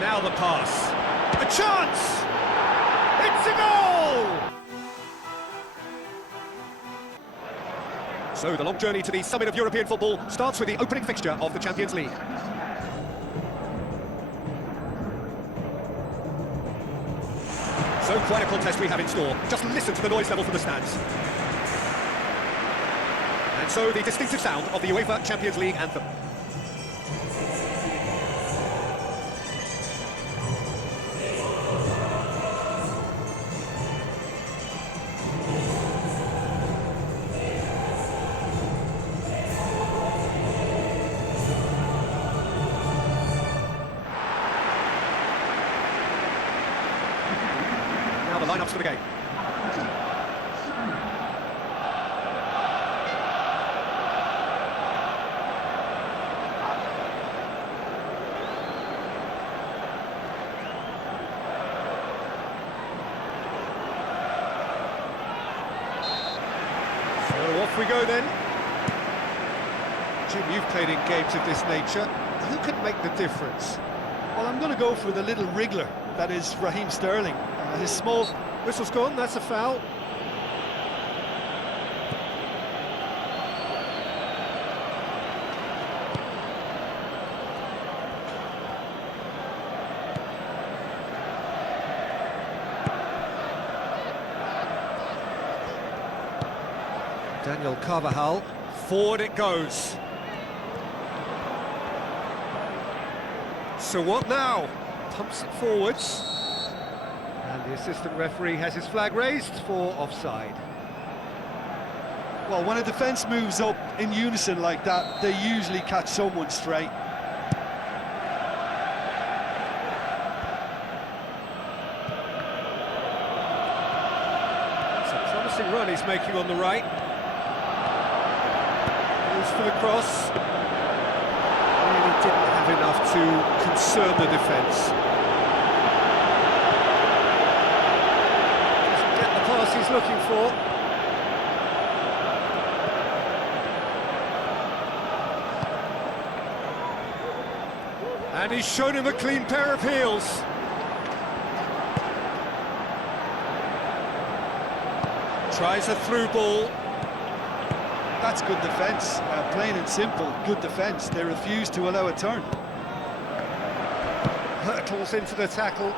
Now the pass. A chance! It's a goal! So the long journey to the summit of European football starts with the opening fixture of the Champions League. So quite a contest we have in store. Just listen to the noise level from the stands. And so the distinctive sound of the UEFA Champions League anthem. Now the lineups for the game. So off we go then. Jim, you've played in games of this nature. Who can make the difference? Well, I'm going to go for the little wriggler, that is Raheem Sterling. His small... Whistle's gone, that's a foul. Daniel Carvajal. Forward it goes. So what now? Pumps it forwards. And the assistant referee has his flag raised for offside. Well, when a defence moves up in unison like that, they usually catch someone straight. It's a promising run he's making on the right. Goes for the cross. Really didn't have enough to concern the defence. Doesn't get the pass he's looking for. And he's shown him a clean pair of heels. Tries a through ball. That's good defence, plain and simple, good defence. They refuse to allow a turn. Hurtles into the tackle.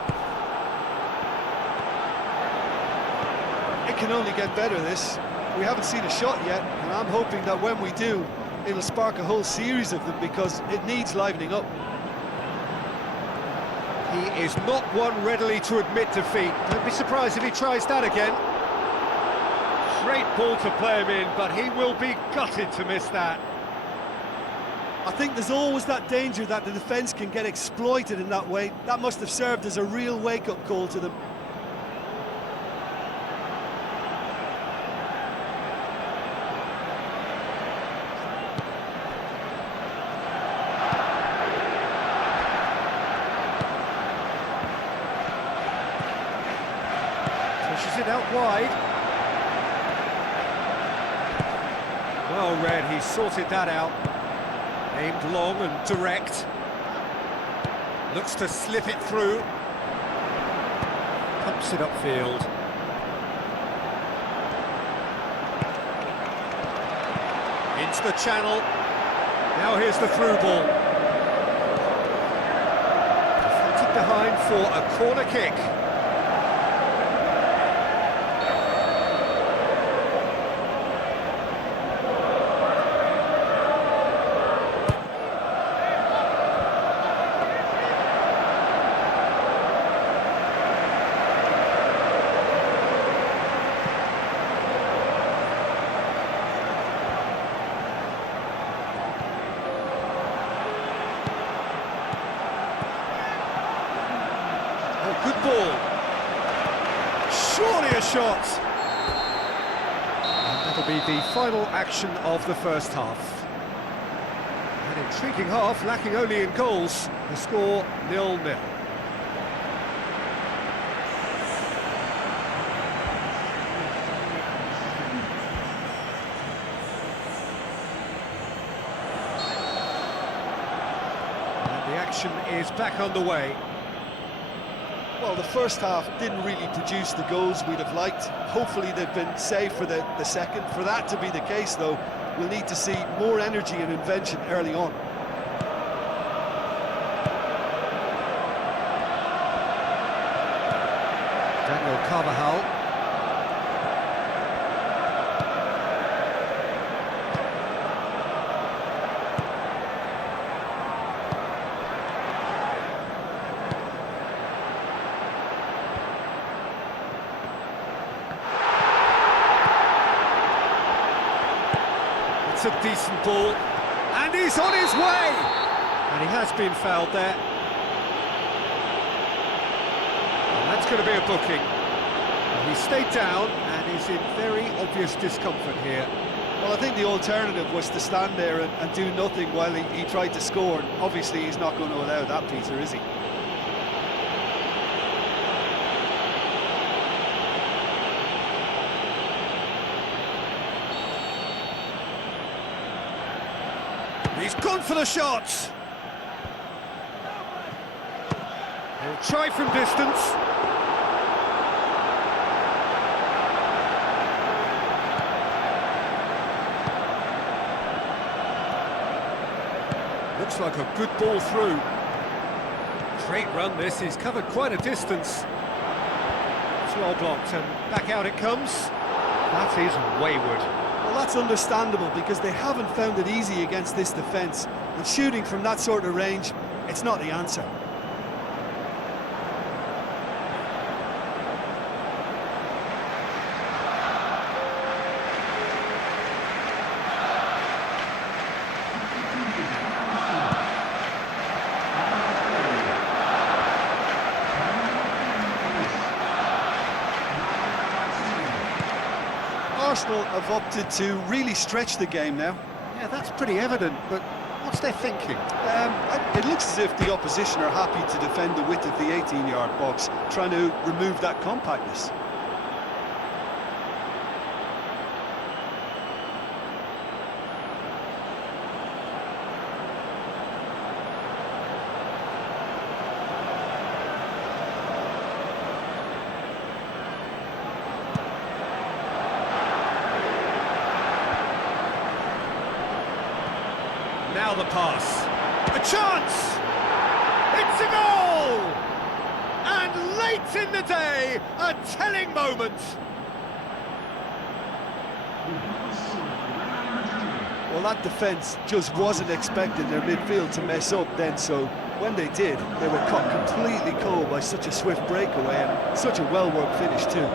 It can only get better, this. We haven't seen a shot yet, and I'm hoping that when we do, it'll spark a whole series of them, because it needs livening up. He is not one readily to admit defeat. Don't be surprised if he tries that again. Great ball to play him in, but he will be gutted to miss that. I think there's always that danger that the defence can get exploited in that way. That must have served as a real wake-up call to them. Pushes it out wide. Well read, he sorted that out. Aimed long and direct. Looks to slip it through. Pumps it upfield. Into the channel. Now here's the through ball. Deflected behind for a corner kick. Good ball. Surely a shot. And that'll be the final action of the first half. An intriguing half, lacking only in goals. The score 0-0. And the action is back underway. Well, the first half didn't really produce the goals we'd have liked. Hopefully they've been saved for the second. For that to be the case, though, we'll need to see more energy and invention early on. Daniel Carvajal. It's a decent ball, and he's on his way! And he has been fouled there. And that's going to be a booking. He stayed down and is in very obvious discomfort here. Well, I think the alternative was to stand there and do nothing while he tried to score. Obviously, he's not going to allow that, Peter, is he? He's gone for the shots. He'll try from distance. Looks like a good ball through. Great run this, he's covered quite a distance. It's well blocked and back out it comes. That is wayward. Well, that's understandable because they haven't found it easy against this defence. And shooting from that sort of range, it's not the answer. Arsenal have opted to really stretch the game now. Yeah, that's pretty evident, but what's their thinking? It looks as if the opposition are happy to defend the width of the 18-yard box, trying to remove that compactness. Now the pass. A chance! It's a goal! And late in the day, a telling moment. Well, that defence just wasn't expecting their midfield to mess up then, so when they did, they were caught completely cold by such a swift breakaway and such a well-worked finish too.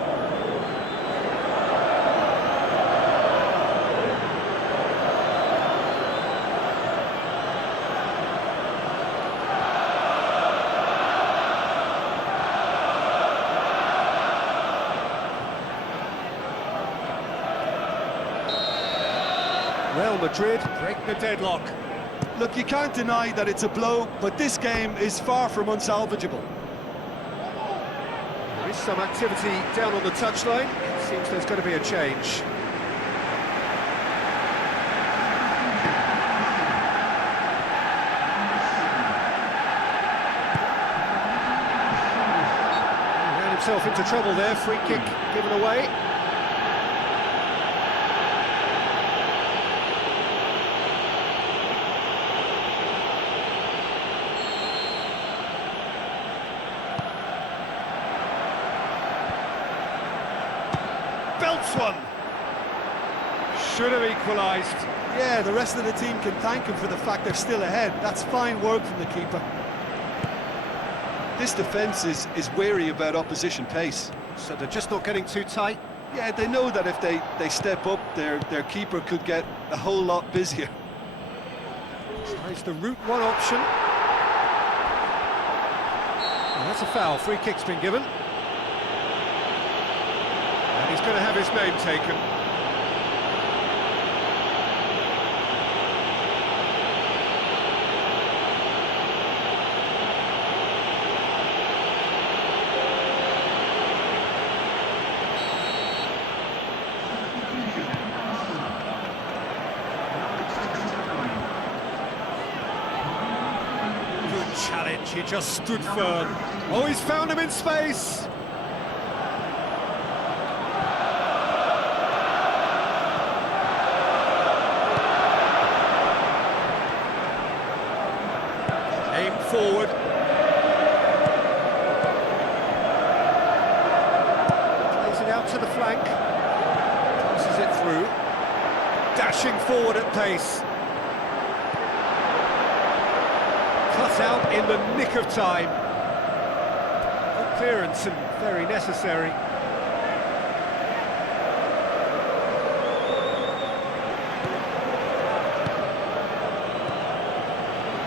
Real Madrid break the deadlock. Look, you can't deny that it's a blow, but this game is far from unsalvageable. There is some activity down on the touchline. It seems there's going to be a change. He ran himself into trouble there, free kick given away. Belts one. Should have equalised. Yeah, the rest of the team can thank him for the fact they're still ahead. That's fine work from the keeper. This defence is wary about opposition pace. So they're just not getting too tight. Yeah, they know that if they step up, their keeper could get a whole lot busier. Tries the route one option. And that's a foul. Free kick's been given. And he's going to have his name taken. Good challenge. He just stood firm. Oh, he's found him in space. Aim forward. Plays it out to the flank. Passes it through. Dashing forward at pace. Cut out in the nick of time. Good clearance and very necessary.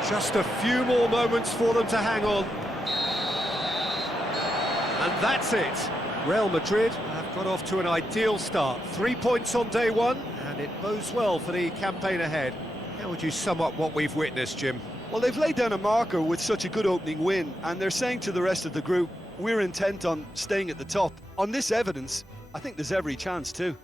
Just a few more moments for them to hang on. And that's it. Real Madrid have got off to an ideal start. 3 points on day one, and it bodes well for the campaign ahead. How would you sum up what we've witnessed, Jim? Well, they've laid down a marker with such a good opening win, and they're saying to the rest of the group, we're intent on staying at the top. On this evidence, I think there's every chance too.